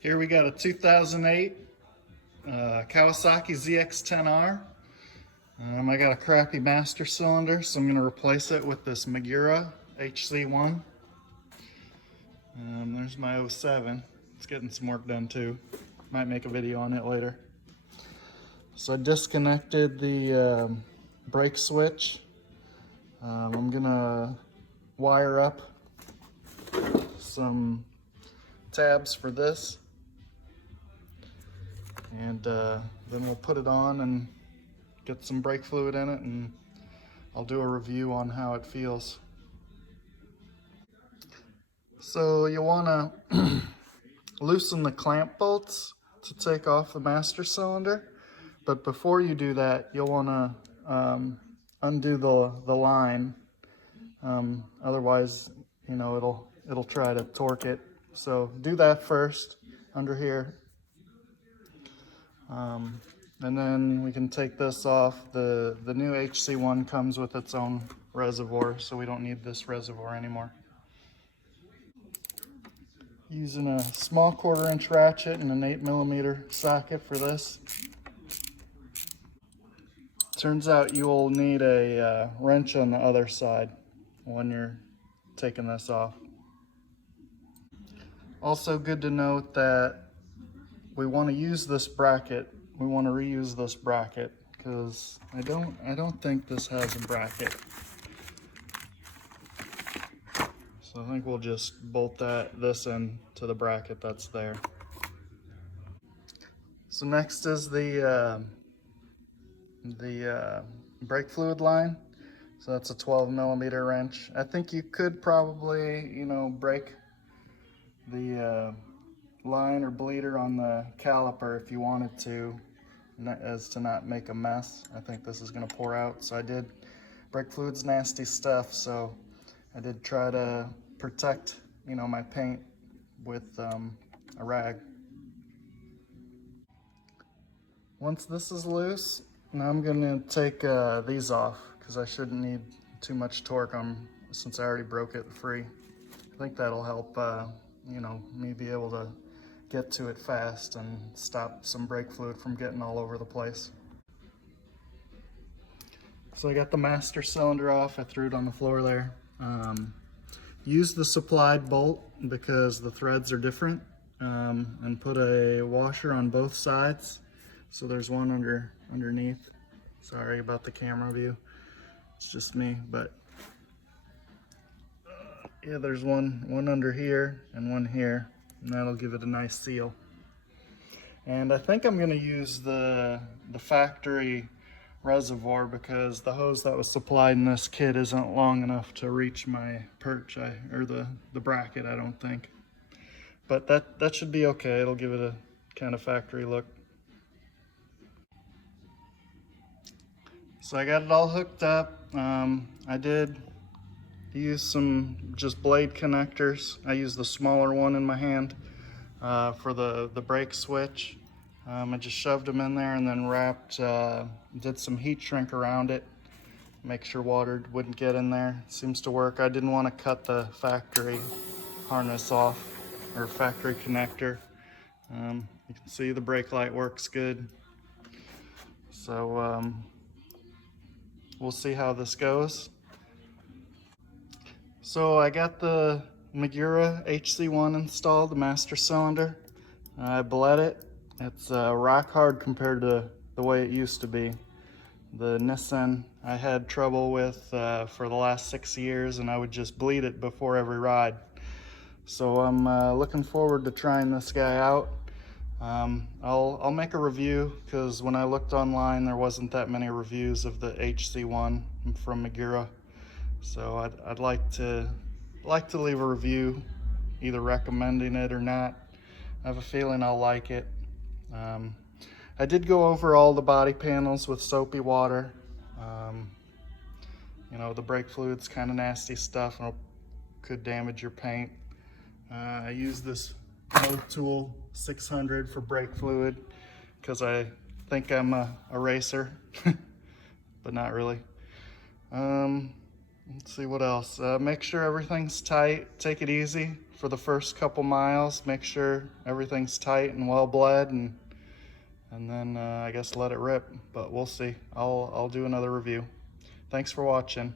Here we got a 2008 Kawasaki ZX10R. I got a crappy master cylinder, so I'm going to replace it with this Magura HC1. There's my 07. It's getting some work done too. Might make a video on it later. So I disconnected the brake switch. I'm going to wire up some tabs for this. And then we'll put it on and get some brake fluid in it, and I'll do a review on how it feels. So you want to loosen the clamp bolts to take off the master cylinder, but before you do that, you'll want to undo the line. Otherwise, you know, it'll try to torque it. So do that first under here. And then we can take this off. The new HC1 comes with its own reservoir, so we don't need this reservoir anymore. Using a small 1/4-inch ratchet and an 8mm socket for this. Turns out you will need a wrench on the other side when you're taking this off. Also good to note that we want to use this bracket. We want to reuse this bracket because I don't think this has a bracket. So I think we'll just bolt this in to the bracket that's there. So next is the brake fluid line. So that's a 12mm wrench. I think you could probably, you know, break the line or bleeder on the caliper if you wanted to, as to not make a mess. I think this is going to pour out, so I did. Brake fluid's nasty stuff, so I did try to protect, you know, my paint with a rag. Once this is loose, now I'm going to take these off because I shouldn't need too much torque since I already broke it free. I think that'll help, you know, me be able to get to it fast and stop some brake fluid from getting all over the place. So I got the master cylinder off. I threw it on the floor there. Use the supplied bolt because the threads are different, and put a washer on both sides. So there's one underneath. Sorry about the camera view. It's just me, but yeah, there's one under here and one here, and that'll give it a nice seal. And I think I'm going to use the factory reservoir because the hose that was supplied in this kit isn't long enough to reach my perch or the bracket, I don't think. But that should be okay. It'll give it a kind of factory look. So I got it all hooked up. I did use some just blade connectors. I used the smaller one in my hand for the brake switch. I just shoved them in there and then did some heat shrink around it. Make sure water wouldn't get in there. Seems to work. I didn't want to cut the factory harness off, or factory connector. You can see the brake light works good. So we'll see how this goes. So I got the Magura HC1 installed, the master cylinder. I bled it. It's rock hard compared to the way it used to be. The Nissan I had trouble with for the last 6 years, and I would just bleed it before every ride. So I'm looking forward to trying this guy out. I'll make a review because when I looked online there wasn't that many reviews of the HC1 from Magura. So I'd like to leave a review, either recommending it or not. I have a feeling I'll like it. I did go over all the body panels with soapy water. You know, the brake fluid's kind of nasty stuff and it could damage your paint. I used this Tool 600 for brake fluid because I think I'm a racer, but not really. Let's see what else. Make sure everything's tight. Take it easy for the first couple miles. Make sure everything's tight and well bled, and then I guess let it rip. But we'll see. I'll do another review. Thanks for watching.